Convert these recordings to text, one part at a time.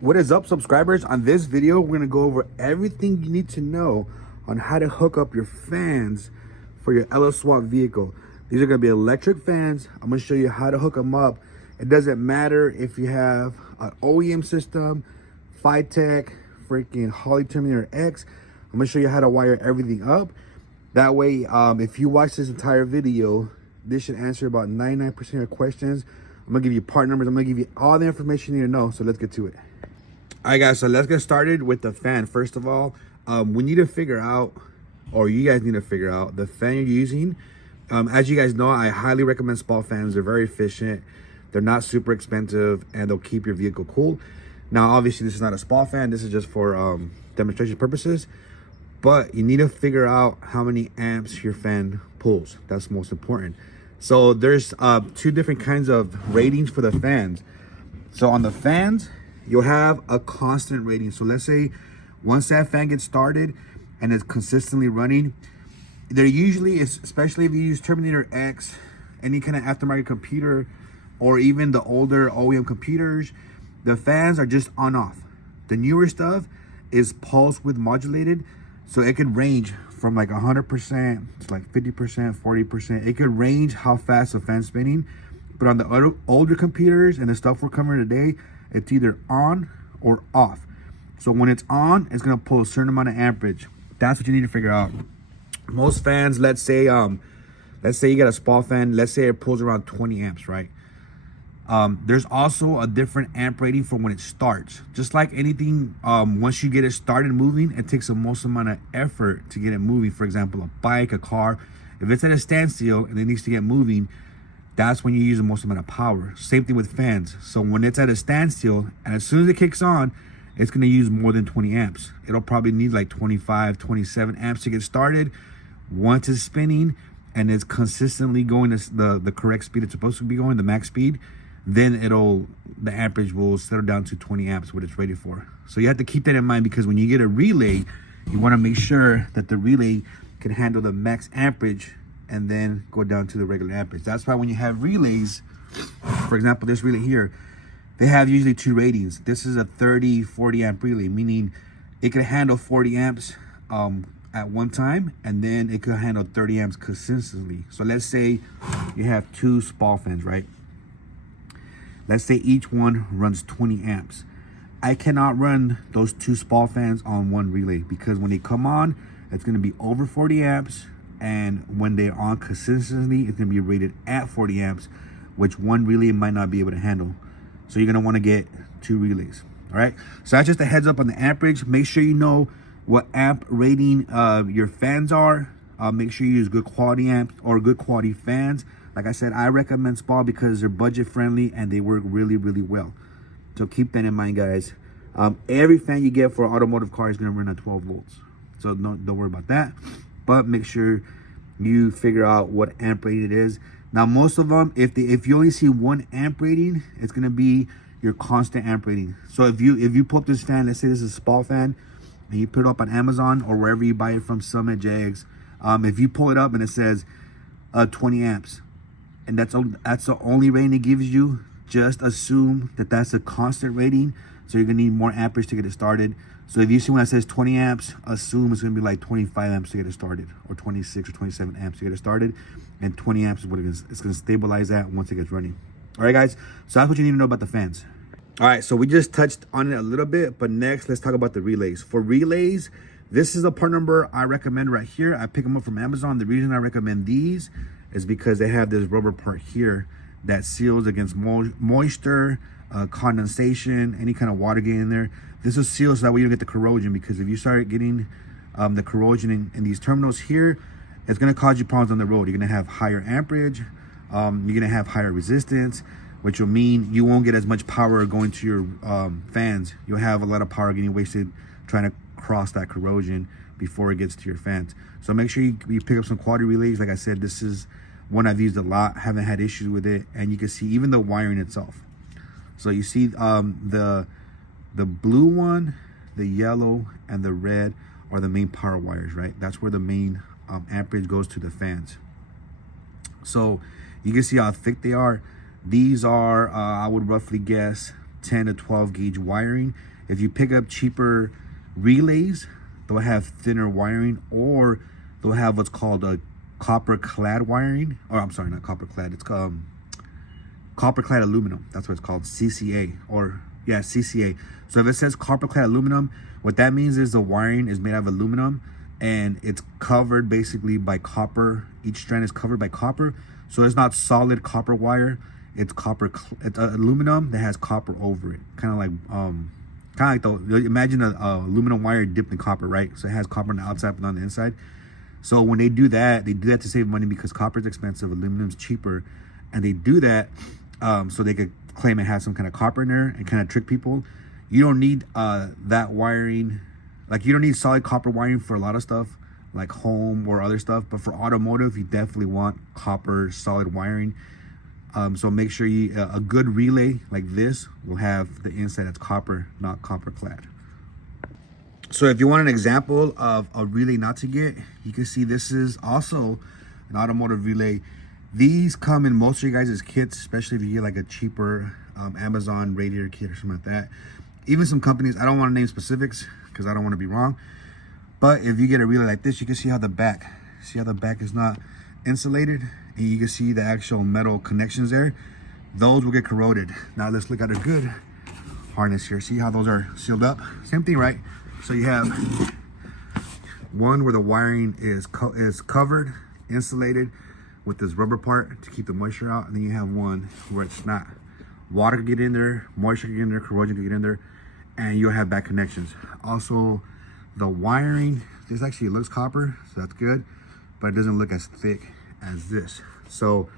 What is up, subscribers? On this video, we're gonna go over everything you need to know on how to hook up your fans for your LS Swap vehicle. These are gonna be electric fans. I'm gonna show you how to hook them up. It doesn't matter if you have an OEM system, Phytech, freaking Holley Terminator X. I'm gonna show you how to wire everything up. That way, if you watch this entire video, this should answer about 99% of your questions. I'm gonna give you part numbers. I'm gonna give you all the information you need to know. So let's get to it. All right, guys, so let's get started with the fan. First of all, we need to figure out, or you guys need to figure out, the fan you're using. As you guys know, I highly recommend Spal fans. They're very efficient. They're not super expensive, and they'll keep your vehicle cool. Now, obviously, this is not a Spal fan. This is just for demonstration purposes. But you need to figure out how many amps your fan pulls. That's most important. So there's two different kinds of ratings for the fans. So on the fans, you'll have a constant rating. So let's say once that fan gets started and it's consistently running, they're usually, especially if you use Terminator X, any kind of aftermarket computer, or even the older OEM computers, the fans are just on off. The newer stuff is pulse width modulated, so it could range from like 100% to like 50%, 40%. It could range how fast the fan's spinning. But on the older computers and the stuff we're covering today, it's either on or off. So when it's on, it's gonna pull a certain amount of amperage. That's what you need to figure out. Most fans, let's say you got a Spal fan, let's say it pulls around 20 amps, right? There's also a different amp rating for when it starts. Just like anything, once you get it started moving, it takes the most amount of effort to get it moving. For example, a bike, a car, if it's at a standstill and it needs to get moving, that's when you use the most amount of power. Same thing with fans. So when it's at a standstill, and as soon as it kicks on, it's gonna use more than 20 amps. It'll probably need like 25, 27 amps to get started. Once it's spinning and it's consistently going the correct speed it's supposed to be going, the max speed, then the amperage will settle down to 20 amps, what it's rated for. So you have to keep that in mind, because when you get a relay, you wanna make sure that the relay can handle the max amperage and then go down to the regular amperage. That's why when you have relays, for example, this relay here, they have usually two ratings. This is a 30, 40 amp relay, meaning it can handle 40 amps at one time, and then it could handle 30 amps consistently. So let's say you have two Spal fans, right? Let's say each one runs 20 amps. I cannot run those two Spal fans on one relay, because when they come on, it's gonna be over 40 amps. And when they're on consistently, it's gonna be rated at 40 amps, which one relay might not be able to handle. So you're gonna wanna get two relays, all right? So that's just a heads up on the amperage. Make sure you know what amp rating your fans are. Make sure you use good quality amps or good quality fans. Like I said, I recommend Spal because they're budget friendly and they work really, really well. So keep that in mind, guys. Every fan you get for an automotive car is gonna run at 12 volts. So don't worry about that. But make sure you figure out what amp rating it is. Now, most of them, if you only see one amp rating, it's gonna be your constant amp rating. So if you pull up this fan, let's say this is a Spal fan, and you put it up on Amazon or wherever you buy it from, Summit, JX, if you pull it up and it says 20 amps, and that's the only rating it gives you, just assume that that's a constant rating. So you're gonna need more amperage to get it started. So if you see when it says 20 amps, assume it's gonna be like 25 amps to get it started, or 26 or 27 amps to get it started. And 20 amps is what it's gonna stabilize at once it gets running. All right, guys, so that's what you need to know about the fans. All right, so we just touched on it a little bit, but next let's talk about the relays. For relays, this is a part number I recommend right here. I pick them up from Amazon. The reason I recommend these is because they have this rubber part here that seals against moisture, condensation, any kind of water getting in there. This is sealed so that way you don't get the corrosion, because if you start getting the corrosion in these terminals here, it's gonna cause you problems on the road. You're gonna have higher amperage, you're gonna have higher resistance, which will mean you won't get as much power going to your fans. You'll have a lot of power getting wasted trying to cross that corrosion before it gets to your fans. So make sure you pick up some quality relays. Like I said, this is one I've used a lot, haven't had issues with it, and you can see even the wiring itself. So you see the blue one, the yellow, and the red are the main power wires, right? That's where the main amperage goes to the fans. So you can see how thick they are. These are, I would roughly guess, 10 to 12 gauge wiring. If you pick up cheaper relays, they'll have thinner wiring, or they'll have what's called a copper clad wiring. Or I'm sorry, not copper clad. It's called copper clad aluminum. That's what it's called, CCA, or yeah, CCA. So if it says copper clad aluminum, what that means is the wiring is made out of aluminum and it's covered basically by copper. Each strand is covered by copper. So it's not solid copper wire. It's it's aluminum that has copper over it. Kind of like imagine a aluminum wire dipped in copper, right? So it has copper on the outside but not on the inside. So when they do that to save money because copper is expensive, aluminum's cheaper, and they do that so they could claim it has some kind of copper in there and kind of trick people. You don't need that wiring. Like, you don't need solid copper wiring for a lot of stuff, like home or other stuff. But for automotive, you definitely want copper solid wiring. So make sure a good relay like this will have the inside that's copper, not copper clad. So if you want an example of a relay not to get, you can see this is also an automotive relay. These come in most of you guys' kits, especially if you get like a cheaper Amazon radiator kit or something like that. Even some companies, I don't want to name specifics because I don't want to be wrong. But if you get a relay like this, you can see how the back is not insulated, and you can see the actual metal connections there. Those will get corroded. Now let's look at a good harness here. See how those are sealed up? Same thing, right? So you have one where the wiring is covered, insulated with this rubber part to keep the moisture out, and then you have one where it's not. Water can get in there, moisture can get in there, corrosion can get in there, and you'll have bad connections. Also, the wiring, this actually looks copper, so that's good, but it doesn't look as thick as this. So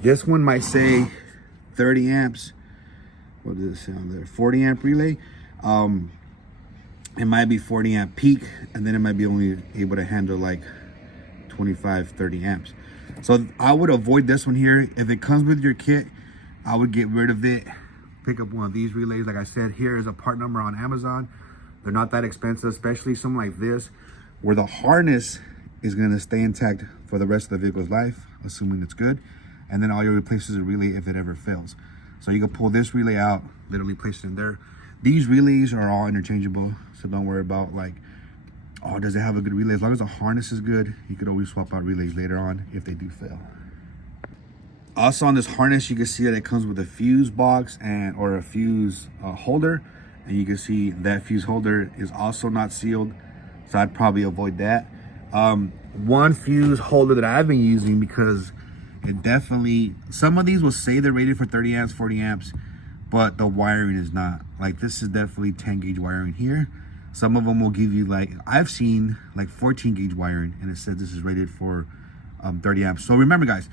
this one might say 30 amps. What does it sound there? 40 amp relay. It might be 40 amp peak, and then it might be only able to handle like 25, 30 amps. So I would avoid this one here. If it comes with your kit, I would get rid of it. Pick up one of these relays. Like I said, here is a part number on Amazon. They're not that expensive, especially something like this, where the harness is going to stay intact for the rest of the vehicle's life, assuming it's good. And then all you replace is a relay if it ever fails. So you can pull this relay out, literally place it in there. These relays are all interchangeable, so don't worry about like, oh, does it have a good relay? As long as the harness is good, you could always swap out relays later on if they do fail. Also on this harness, you can see that it comes with a fuse box or a fuse holder, and you can see that fuse holder is also not sealed, so I'd probably avoid that. One fuse holder that I've been using, because it definitely, some of these will say they're rated for 30 amps, 40 amps, but the wiring is not. Like, this is definitely 10 gauge wiring here. Some of them will give you, like, I've seen like 14 gauge wiring, and it says this is rated for 30 amps. So remember, guys,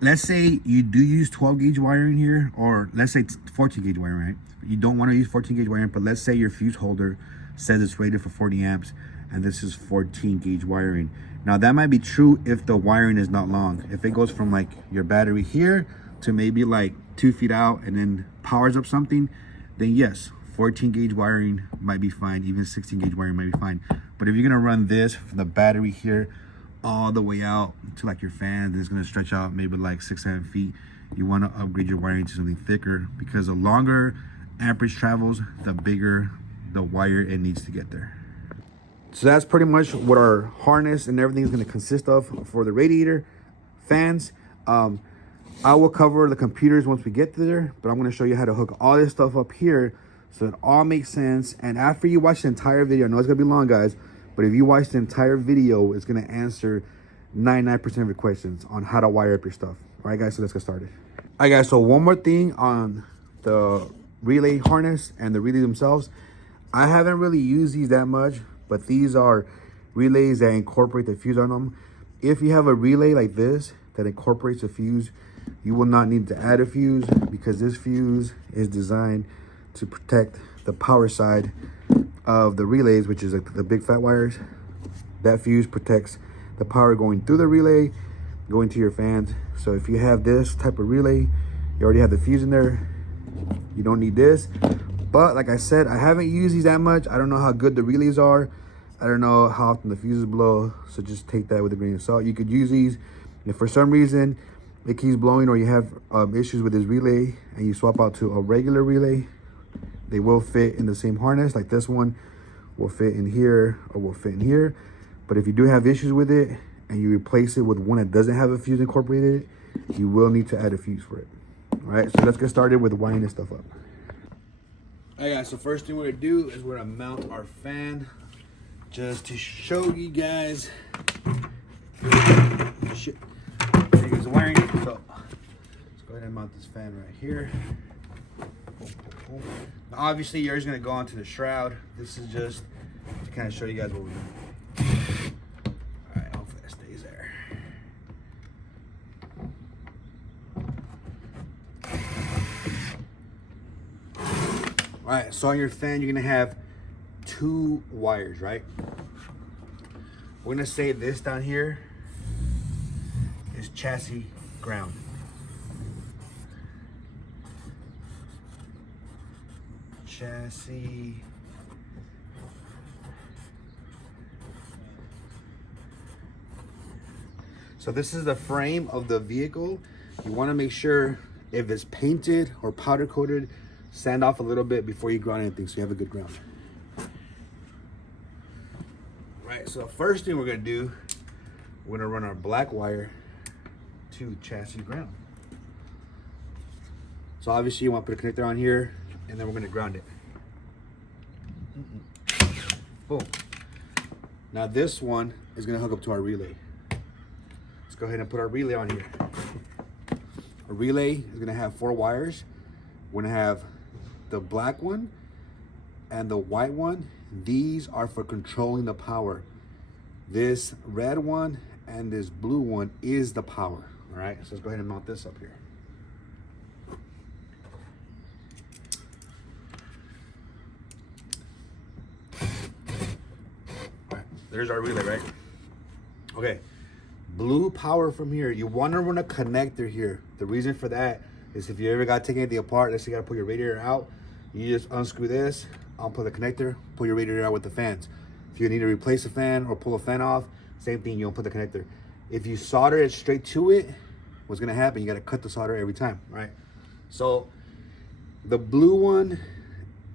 let's say you do use 12 gauge wiring here, or let's say 14 gauge wiring, right? You don't want to use 14 gauge wiring, but let's say your fuse holder says it's rated for 40 amps, and this is 14 gauge wiring. Now that might be true if the wiring is not long. If it goes from like your battery here to maybe like 2 feet out and then powers up something, then yes, 14 gauge wiring might be fine. Even 16 gauge wiring might be fine. But if you're gonna run this from the battery here all the way out to like your fan, that's gonna stretch out maybe like 6-7 feet, you want to upgrade your wiring to something thicker, because the longer amperage travels, the bigger the wire it needs to get there. So that's pretty much what our harness and everything is going to consist of for the radiator fans. I will cover the computers once we get there, but I'm going to show you how to hook all this stuff up here so it all makes sense. And after you watch the entire video, I know it's going to be long, guys, but if you watch the entire video, it's going to answer 99% of your questions on how to wire up your stuff. All right, guys, so let's get started. All right, guys, so one more thing on the relay harness and the relays themselves. I haven't really used these that much, but these are relays that incorporate the fuse on them. If you have a relay like this that incorporates a fuse, you will not need to add a fuse, because this fuse is designed to protect the power side of the relays, which is the big fat wires. That fuse protects the power going through the relay, going to your fans. So if you have this type of relay, you already have the fuse in there. You don't need this. But like I said, I haven't used these that much. I don't know how good the relays are. I don't know how often the fuses blow. So just take that with a grain of salt. You could use these if for some reason it keeps blowing, or you have issues with this relay and you swap out to a regular relay, they will fit in the same harness. Like this one will fit in here or will fit in here. But if you do have issues with it and you replace it with one that doesn't have a fuse incorporated, you will need to add a fuse for it. All right, so let's get started with wiring this stuff up. All right, guys, so first thing we're gonna do is we're gonna mount our fan just to show you guys the wiring. So let's go ahead and mount this fan right here. Now, obviously, yours is gonna go onto the shroud. This is just to kind of show you guys what we're doing. All right, hopefully that stays there. All right, so on your fan, you're gonna have 2 wires, right? We're gonna say this down here is chassis ground. Chassis. So this is the frame of the vehicle. You want to make sure if it's painted or powder coated, sand off a little bit before you ground anything so you have a good ground. Right, so the first thing we're gonna do, we're gonna run our black wire to chassis ground. So obviously you want to put a connector on here, and then we're gonna ground it. Boom. Now this one is gonna hook up to our relay. Let's go ahead and put our relay on here. A relay is gonna have 4 wires. We're gonna have the black one and the white one. These are for controlling the power. This red one and this blue one is the power. All right, so let's go ahead and mount this up here. All right, there's our relay, right? Okay, blue power from here. You want to run a connector here. The reason for that is if you ever got to take anything apart, let's say you got to pull your radiator out, you just unscrew this, unplug the connector, pull your radiator out with the fans. If you need to replace a fan or pull a fan off, same thing, you'll put the connector. If you solder it straight to it, what's gonna happen? You gotta cut the solder every time, right? So the blue one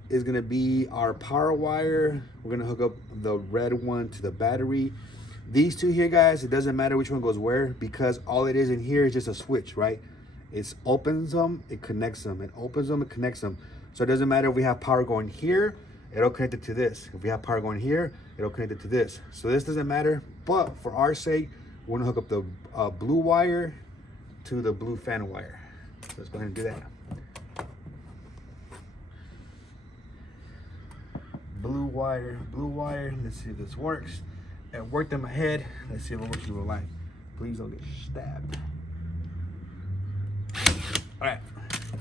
is gonna be our power wire. We're gonna hook up the red one to the battery. These two here, guys, it doesn't matter which one goes where, because all it is in here is just a switch, right? It opens them, it connects them. It opens them, it connects them. So it doesn't matter if we have power going here, it'll connect it to this. If we have power going here, it'll connect it to this. So this doesn't matter, but for our sake, we're gonna hook up the blue wire to the blue fan wire. So let's go ahead and do that. Blue wire, let's see if this works. It worked in my head. Let's see if it works in real life. Please don't get stabbed. All right,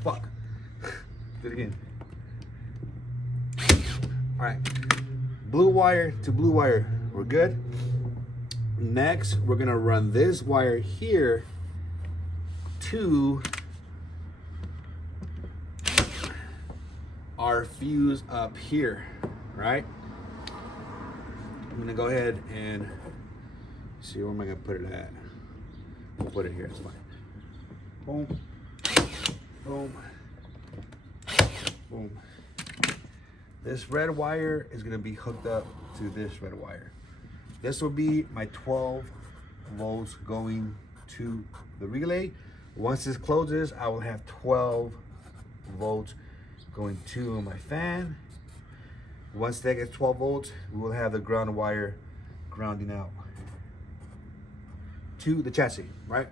fuck. Do it again. All right, blue wire to blue wire, we're good. Next, we're gonna run this wire here to our fuse up here, right? I'm gonna go ahead and see, where am I gonna put it at? We'll put it here, it's fine. Boom, boom, boom. This red wire is gonna be hooked up to this red wire. This will be my 12 volts going to the relay. Once this closes, I will have 12 volts going to my fan. Once that gets 12 volts, we will have the ground wire grounding out to the chassis, right?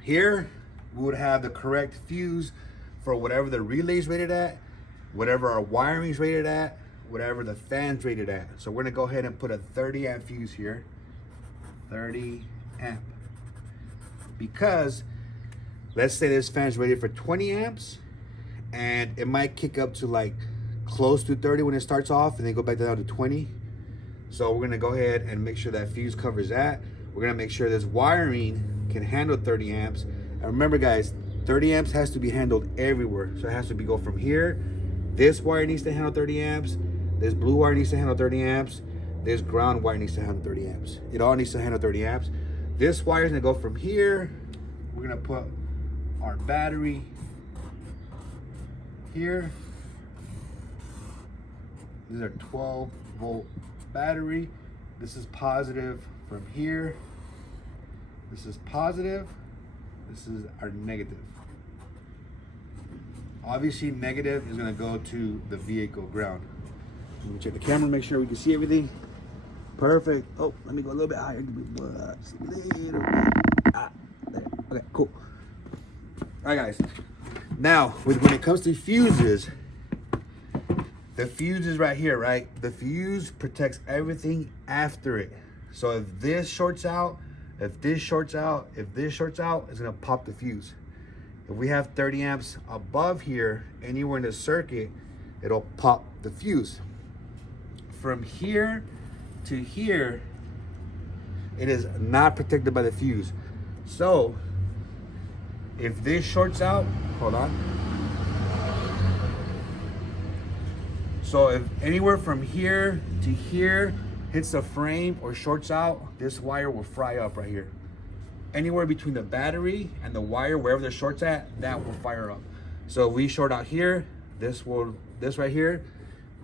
Here, we would have the correct fuse for whatever the relay is rated at, whatever our wiring is rated at, whatever the fan's rated at. So we're gonna go ahead and put a 30 amp fuse here, 30 amp. Because let's say this fan's rated for 20 amps and it might kick up to like close to 30 when it starts off and then go back down to 20. So we're gonna go ahead and make sure that fuse covers that. We're gonna make sure this wiring can handle 30 amps. And remember guys, 30 amps has to be handled everywhere. So it has to be go from here. This wire needs to handle 30 amps. This blue wire needs to handle 30 amps. This ground wire needs to handle 30 amps. It all needs to handle 30 amps. This wire is gonna go from here. We're gonna put our battery here. These are 12-volt battery. This is positive from here. This is positive. This is our negative. Obviously, negative is gonna go to the vehicle ground. Let me check the camera, make sure we can see everything. Perfect. Oh, let me go a little bit higher. There. Okay, cool. All right, guys. Now, when it comes to fuses, the fuse is right here, right? The fuse protects everything after it. So if this shorts out, if this shorts out, if this shorts out, it's gonna pop the fuse. If we have 30 amps above here, anywhere in the circuit, it'll pop the fuse. From here to here, it is not protected by the fuse. So if this shorts out, hold on. So if anywhere from here to here hits the frame or shorts out, this wire will fry up right here. Anywhere between the battery and the wire, wherever the short's at, that will fire up. So if we short out here, this right here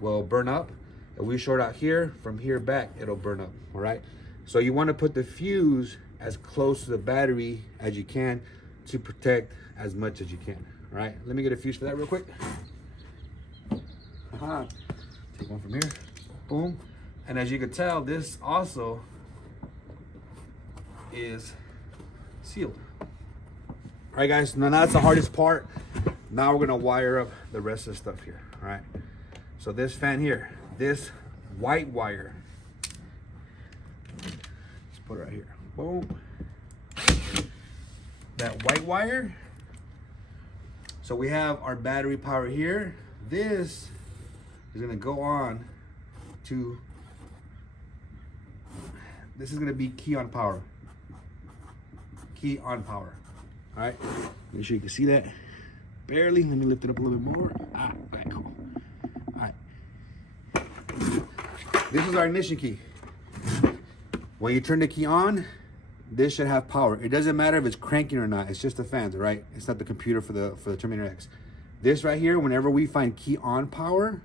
will burn up. If we short out here, from here back, it'll burn up, all right? So you wanna put the fuse as close to the battery as you can to protect as much as you can, all right? Let me get a fuse for that real quick. Take one from here, boom. And as you can tell, this also is sealed. All right, guys, now that's the hardest part. Now we're gonna wire up the rest of the stuff here, all right? So this fan here, this white wire, let's put it right here, boom. That white wire, so we have our battery power here. This is gonna go on to, this is gonna be key on power. Key on power. All right, make sure you can see that. Barely, let me lift it up a little bit more. Okay, cool. All right. This is our ignition key. When you turn the key on, this should have power. It doesn't matter if it's cranking or not, it's just the fans, right? It's not the computer for the Terminator X. This right here, whenever we find key on power,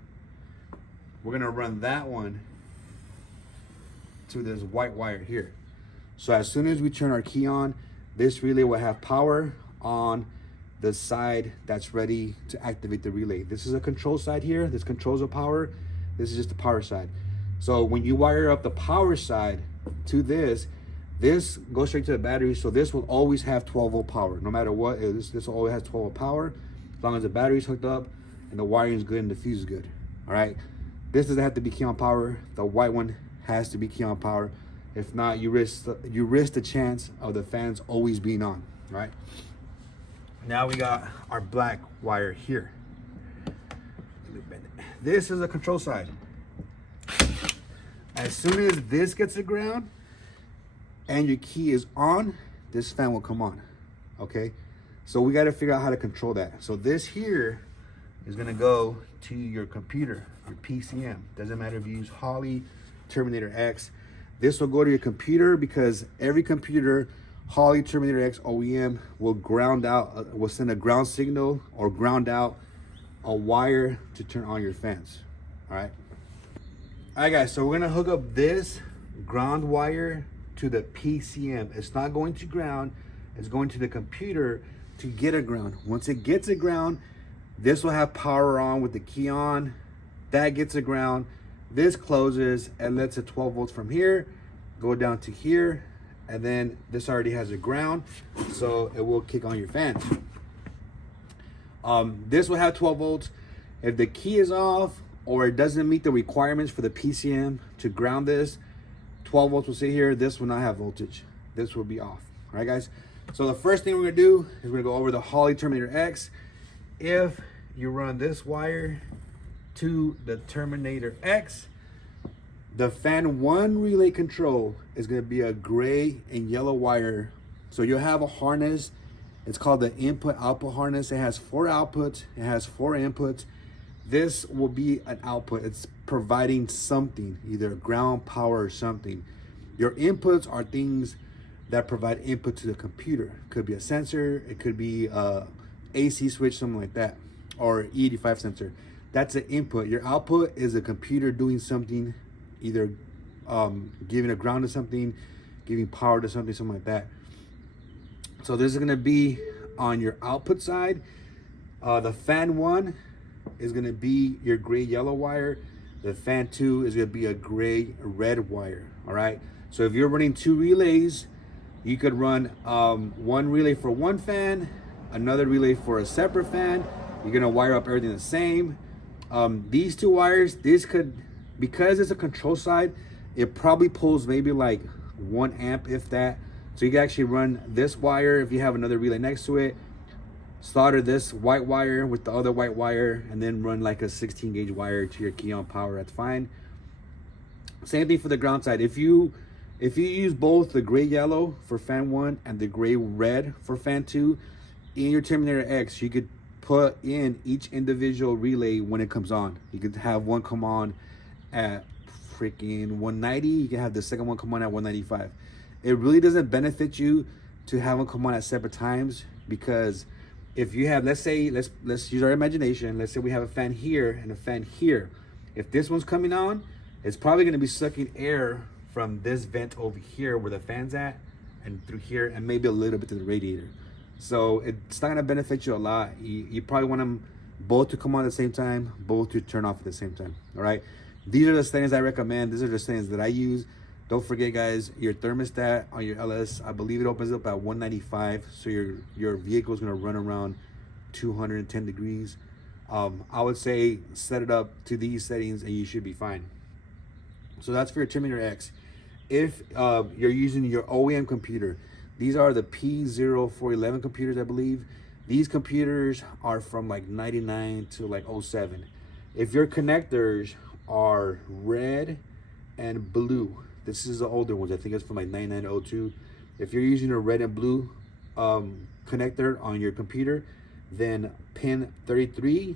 we're gonna run that one to this white wire here. So as soon as we turn our key on, this relay will have power on the side that's ready to activate the relay. This is a control side here. This controls the power. This is just the power side. So when you wire up the power side to this goes straight to the battery. So this will always have 12-volt power, no matter what. This always has 12-volt power, as long as the battery's hooked up and the wiring is good and the fuse is good. All right. This doesn't have to be key on power. The white one has to be key on power. If not, you risk the chance of the fans always being on, right? Now we got our black wire here. This is a control side. As soon as this gets to ground and your key is on, this fan will come on, okay? So we gotta figure out how to control that. So this here is gonna go to your computer, your PCM. Doesn't matter if you use Holley, Terminator X. This will go to your computer because every computer, Holley, Terminator X, OEM, will ground out, will send a ground signal or ground out a wire to turn on your fans, all right? All right, guys, so we're gonna hook up this ground wire to the PCM. It's not going to ground, it's going to the computer to get a ground. Once it gets a ground, this will have power on with the key on. That gets a ground. This closes and lets it 12 volts from here go down to here, and then this already has a ground, so it will kick on your fans. This will have 12 volts. If the key is off or it doesn't meet the requirements for the PCM to ground this, 12 volts will sit here. This will not have voltage. This will be off. All right, guys. So the first thing we're gonna do is we're gonna go over the Holley Terminator X. If you run this wire to the Terminator X, the fan 1 relay control is going to be a gray and yellow wire. So you'll have a harness. It's called the input output harness. It has 4 outputs. It has 4 inputs. This will be an output. It's providing something, either ground, power, or something. Your inputs are things that provide input to the computer. Could be a sensor, it could be a AC switch, something like that, or E85 sensor. That's the input. Your output is a computer doing something, either giving a ground to something, giving power to something, something like that. So this is gonna be on your output side. The fan 1 is gonna be your gray yellow wire. The fan 2 is gonna be a gray red wire. All right. So if you're running 2 relays, you could run one relay for one fan, another relay for a separate fan. You're gonna wire up everything the same. These 2 wires, this could, because it's a control side, it probably pulls maybe like 1 amp, if that. So you can actually run this wire if you have another relay next to it, solder this white wire with the other white wire, and then run like a 16 gauge wire to your key on power. That's fine. Same thing for the ground side. If you use both the gray yellow for fan 1 and the gray red for fan 2 in your Terminator X, you could put in each individual relay when it comes on. You could have one come on at freaking 190. You can have the second one come on at 195. It really doesn't benefit you to have them come on at separate times, because if you have, let's say, let's use our imagination. Let's say we have a fan here and a fan here. If this one's coming on, it's probably going to be sucking air from this vent over here where the fan's at, and through here, and maybe a little bit to the radiator. So it's not going to benefit you a lot. You probably want them both to come on at the same time, both to turn off at the same time. All right. These are the settings I recommend. These are the settings that I use. Don't forget, guys, your thermostat on your LS, I believe it opens up at 195. So your vehicle is going to run around 210 degrees. I would say set it up to these settings and you should be fine. So that's for your Terminator X. If you're using your OEM computer, these are the P0411 computers, I believe. These computers are from like 99 to like 07. If your connectors are red and blue, this is the older ones. I think it's from like 99 to 02. If you're using a red and blue connector on your computer, then pin 33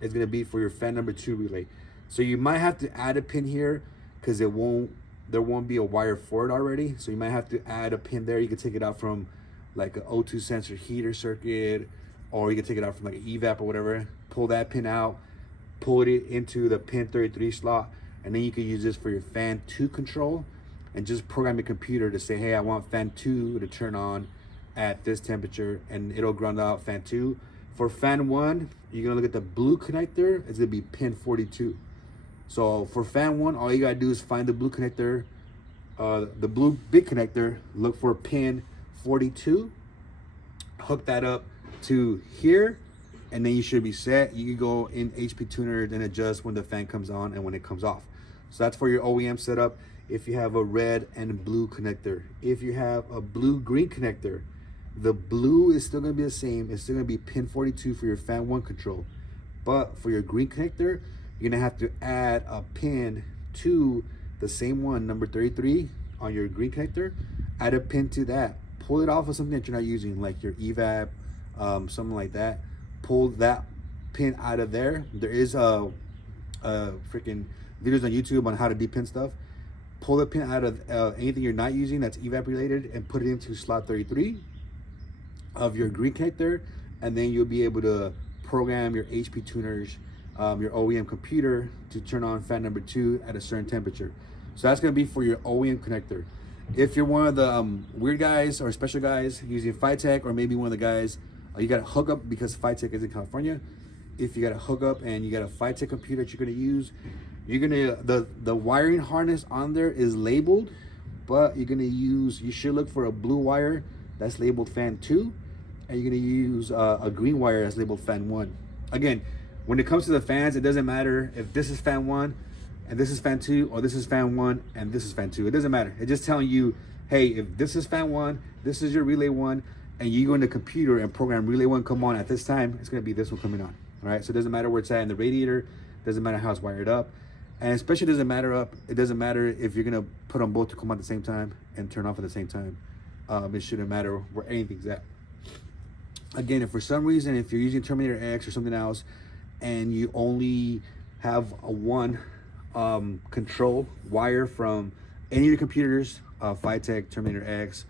is going to be for your fan number 2 relay. So you might have to add a pin here because there won't be a wire for it already. So you might have to add a pin there. You can take it out from like an O2 sensor heater circuit, or you can take it out from like an evap or whatever. Pull that pin out, pull it into the pin 33 slot, and then you can use this for your fan 2 control and just program your computer to say, hey, I want fan 2 to turn on at this temperature, and it'll ground out fan 2. For fan 1, you're gonna look at the blue connector. It's gonna be pin 42. So for fan 1, all you gotta do is find the blue connector, the blue big connector, look for pin 42, hook that up to here, and then you should be set. You can go in HP Tuner and adjust when the fan comes on and when it comes off. So that's for your OEM setup. If you have a red and blue connector, if you have a blue green connector, the blue is still gonna be the same. It's still gonna be pin 42 for your fan 1 control. But for your green connector, you're gonna have to add a pin to the same one, number 33 on your green connector. Add a pin to that. Pull it off of something that you're not using, like your evap, something like that. Pull that pin out of there. There is freaking videos on YouTube on how to depin stuff. Pull the pin out of anything you're not using that's evap related and put it into slot 33 of your green connector, and then you'll be able to program your HP tuners, your OEM computer, to turn on fan number 2 at a certain temperature. So that's going to be for your OEM connector. If you're one of the weird guys or special guys using Phytech, or maybe one of the guys, you got to hook up, because Phytech is in California. If you got to hook up and you got a Phytech computer that you're going to use, you're going to, the wiring harness on there is labeled, but you're going to use, you should look for a blue wire that's labeled fan 2, and you're going to use a green wire that's labeled fan 1. Again, when it comes to the fans, it doesn't matter if this is fan 1 and this is fan 2, or this is fan 1 and this is fan 2. It doesn't matter. It's just telling you, hey, if this is fan 1, this is your relay 1, and you go in the computer and program relay 1 come on at this time, it's going to be this one coming on. All right, so it doesn't matter where it's at in the radiator, doesn't matter how it's wired up, and especially it doesn't matter if you're going to put them both to come on at the same time and turn off at the same time. It shouldn't matter where anything's at. Again, if for some reason, if you're using Terminator X or something else, and you only have a one control wire from any of your computers, Phytech, Terminator X,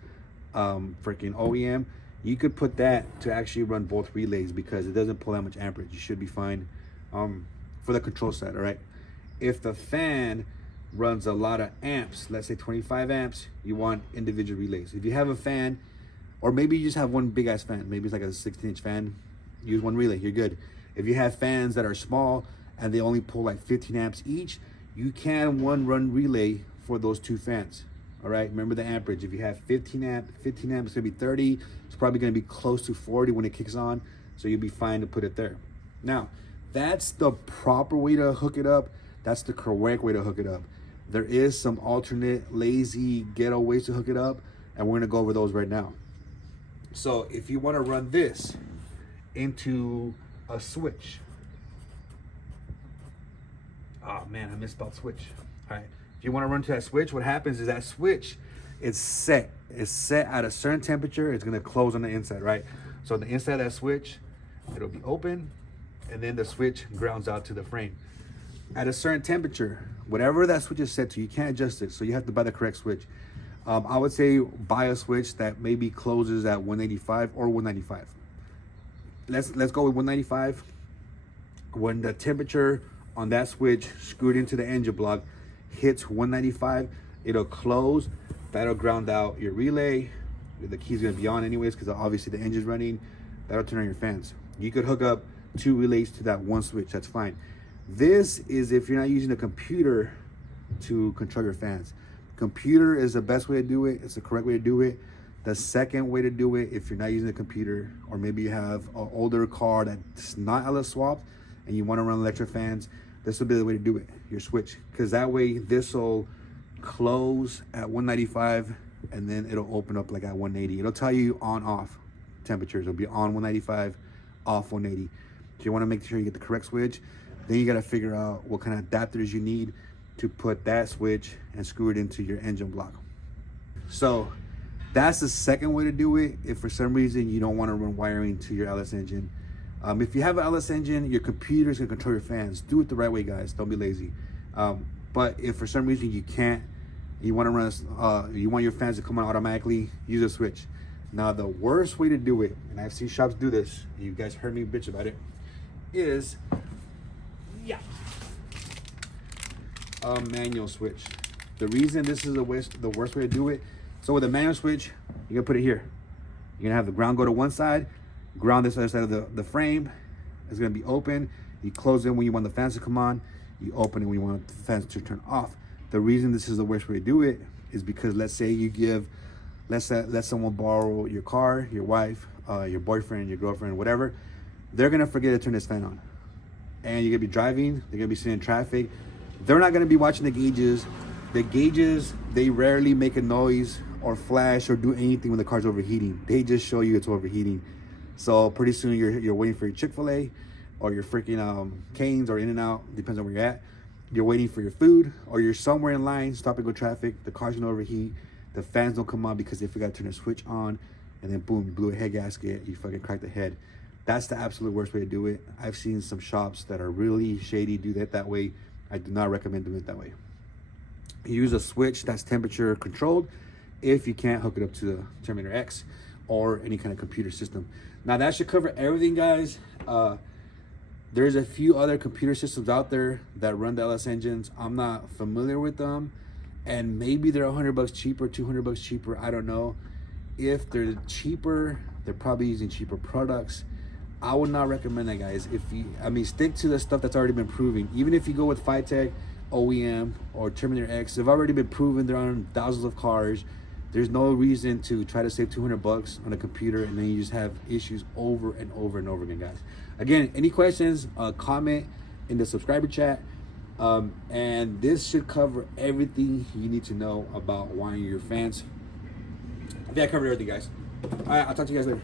freaking OEM, you could put that to actually run both relays because it doesn't pull that much amperage. You should be fine for the control set. All right. If the fan runs a lot of amps, let's say 25 amps, you want individual relays. If you have a fan, or maybe you just have one big ass fan, maybe it's like a 16-inch fan, use one relay, you're good. If you have fans that are small and they only pull like 15 amps each, you can run relay for those two fans. All right, remember the amperage. If you have 15 amp, it's gonna be 30. It's probably gonna be close to 40 when it kicks on, so you'll be fine to put it there. Now, that's the proper way to hook it up. That's the correct way to hook it up. There is some alternate, lazy, ghetto ways to hook it up, and we're gonna go over those right now. So if you wanna run this into a switch. Oh man, I misspelled switch. All right. If you want to run to that switch, what happens is that switch is set. It's set at a certain temperature. It's going to close on the inside, right? So the inside of that switch, it'll be open, and then the switch grounds out to the frame. At a certain temperature, whatever that switch is set to, you can't adjust it. So you have to buy the correct switch. I would say buy a switch that maybe closes at 185 or 195. Let's go with 195. When the temperature on that switch screwed into the engine block hits 195, it'll close. That'll ground out your relay. The key's gonna be on anyways because obviously the engine's running. That'll turn on your fans. You could hook up two relays to that one switch, that's fine. This is if you're not using a computer to control your fans. Computer is the best way to do it. It's the correct way to do it. The second way to do it, if you're not using a computer, or maybe you have an older car that's not LS swapped and you want to run electric fans, this will be the way to do it, your switch. Because that way this will close at 195 and then it'll open up like at 180. It'll tell you on off temperatures. It'll be on 195, off 180. So you want to make sure you get the correct switch. Then you got to figure out what kind of adapters you need to put that switch and screw it into your engine block. So that's the second way to do it if for some reason you don't want to run wiring to your LS engine. If you have an LS engine, your computer is going to control your fans. Do it the right way, guys. Don't be lazy. But if for some reason you can't, you want to run, you want your fans to come on automatically, use a switch. Now, the worst way to do it, and I've seen shops do this, you guys heard me bitch about it, is a manual switch. The reason this is the worst way to do it, so with a manual switch, you're gonna put it here. You're gonna have the ground go to one side, ground this other side of the frame. It's gonna be open. You close it when you want the fans to come on. You open it when you want the fans to turn off. The reason this is the worst way to do it is because let's say you give, let someone borrow your car, your wife, your boyfriend, your girlfriend, whatever. They're gonna forget to turn this fan on. And you're gonna be driving, they're gonna be sitting in traffic. They're not gonna be watching the gauges. The gauges, they rarely make a noise or flash or do anything when the car's overheating. They just show you it's overheating. So pretty soon you're waiting for your Chick-fil-A or your freaking Cane's or In-N-Out, depends on where you're at. You're waiting for your food, or you're somewhere in line, stop and go traffic, the car's gonna overheat, the fans don't come on because they forgot to turn the switch on, and then boom, you blew a head gasket, you fucking cracked the head. That's the absolute worst way to do it. I've seen some shops that are really shady do that way. I do not recommend doing it that way. Use a switch that's temperature controlled if you can't hook it up to the Terminator X or any kind of computer system. Now that should cover everything, guys. There's a few other computer systems out there that run the LS engines. I'm not familiar with them, and maybe they're $100 cheaper, $200 cheaper, I don't know. If they're cheaper, they're probably using cheaper products. I would not recommend that, guys. Stick to the stuff that's already been proven. Even if you go with Phytech, OEM, or Terminator X, they've already been proven. They're on thousands of cars. There's no reason to try to save $200 on a computer and then you just have issues over and over and over again, guys. Again, any questions, comment in the subscriber chat. And this should cover everything you need to know about wiring your fans. I think I covered everything, guys. All right, I'll talk to you guys later.